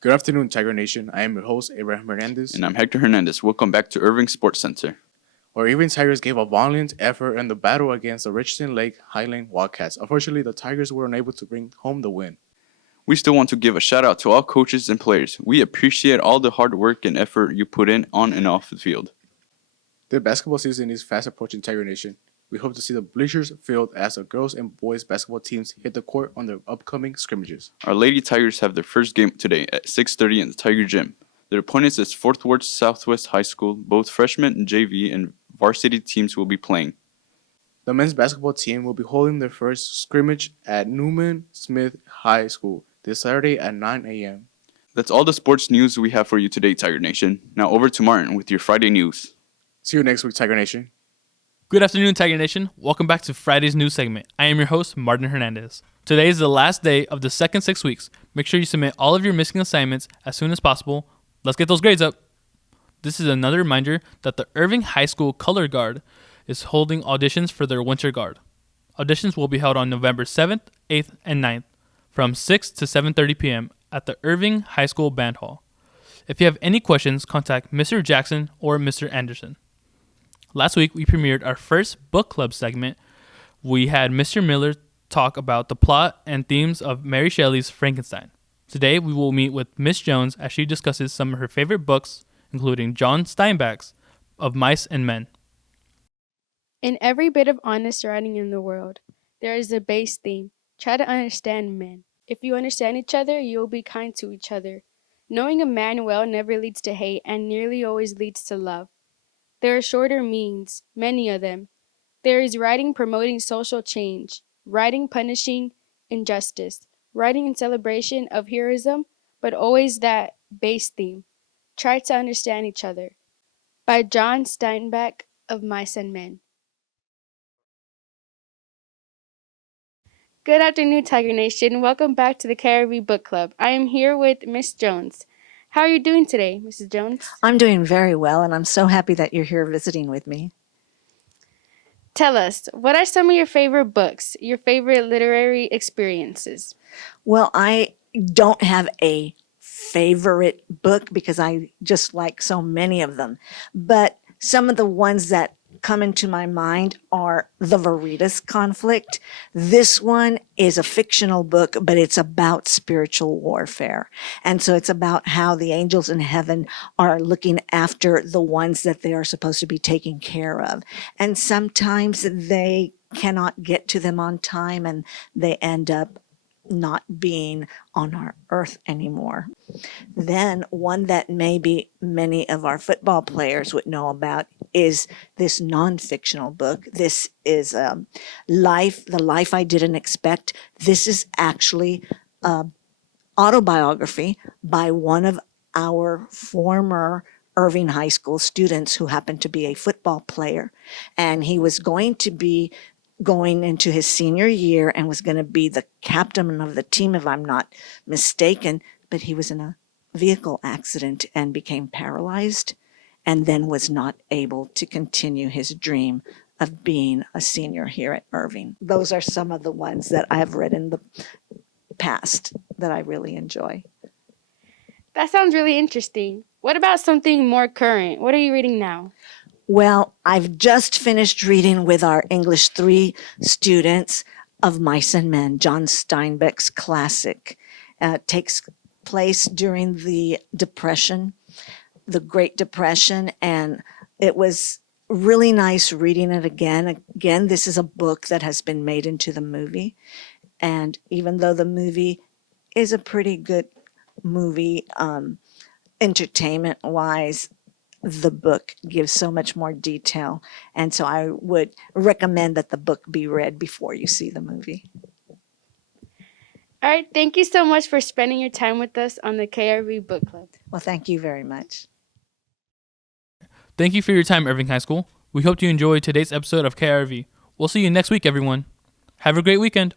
Good afternoon, Tiger Nation. I am your host, Abraham Hernandez. And I'm Hector Hernandez. Welcome back to Irving Sports Center. Our Irving Tigers gave a valiant effort in the battle against the Richardson Lake Highland Wildcats. Unfortunately, the Tigers were unable to bring home the win. We still want to give a shout out to all coaches and players. We appreciate all the hard work and effort you put in on and off the field. The basketball season is fast approaching, Tiger Nation. We hope to see the bleachers filled as the girls and boys basketball teams hit the court on their upcoming scrimmages. Our Lady Tigers have their first game today at 6:30 in the Tiger Gym. Their opponents is 4th Ward Southwest High School. Both freshman and JV and varsity teams will be playing. The men's basketball team will be holding their first scrimmage at Newman Smith High School this Saturday at 9 a.m. That's all the sports news we have for you today, Tiger Nation. Now over to Martin with your Friday news. See you next week, Tiger Nation. Good afternoon, Tiger Nation. Welcome back to Friday's news segment. I am your host, Martin Hernandez. Today is the last day of the second 6 weeks. Make sure you submit all of your missing assignments as soon as possible. Let's get those grades up. This is another reminder that the Irving High School Color Guard is holding auditions for their Winter Guard. Auditions will be held on November 7th, 8th, and 9th from 6 to 7:30 p.m. at the Irving High School Band Hall. If you have any questions, contact Mr. Jackson or Mr. Anderson. Last week, we premiered our first book club segment. We had Mr. Miller talk about the plot and themes of Mary Shelley's Frankenstein. Today, we will meet with Miss Jones as she discusses some of her favorite books, including John Steinbeck's Of Mice and Men. In every bit of honest writing in the world, there is a base theme. Try to understand men. If you understand each other, you will be kind to each other. Knowing a man well never leads to hate and nearly always leads to love. There are shorter means, many of them. There is writing promoting social change, writing punishing injustice, writing in celebration of heroism, but always that base theme. Try to understand each other. By John Steinbeck of Mice and Men. Good afternoon, Tiger Nation. Welcome back to the KIRV Book Club. I am here with Miss Jones. How are you doing today, Mrs. Jones? I'm doing very well, and I'm so happy that you're here visiting with me. Tell us, what are some of your favorite books, your favorite literary experiences? Well, I don't have a favorite book because I just like so many of them. But some of the ones that come into my mind are The Veritas Conflict. This one is a fictional book, but it's about spiritual warfare. And so it's about how the angels in heaven are looking after the ones that they are supposed to be taking care of. And sometimes they cannot get to them on time and they end up not being on our earth anymore. Then one that maybe many of our football players would know about is this non-fictional book. This is The Life I Didn't Expect. This is actually an autobiography by one of our former Irving High School students who happened to be a football player. And he was going to be going into his senior year and was going to be the captain of the team, if I'm not mistaken, but he was in a vehicle accident and became paralyzed and then was not able to continue his dream of being a senior here at Irving. Those are some of the ones that I have read in the past that I really enjoy. That sounds really interesting. What about something more current? What are you reading now? Well, I've just finished reading with our English 3 students Of Mice and Men, John Steinbeck's classic. It takes place during the Depression, the Great Depression, and it was really nice reading it again. Again, this is a book that has been made into the movie, and even though the movie is a pretty good movie, entertainment-wise, the book gives so much more detail, and so I would recommend that the book be read before you see the movie. All right, thank you so much for spending your time with us on the KIRV Book Club. Well, thank you very much. Thank you for your time, Irving High School. We hope you enjoyed today's episode of KIRV. We'll see you next week, everyone. Have a great weekend.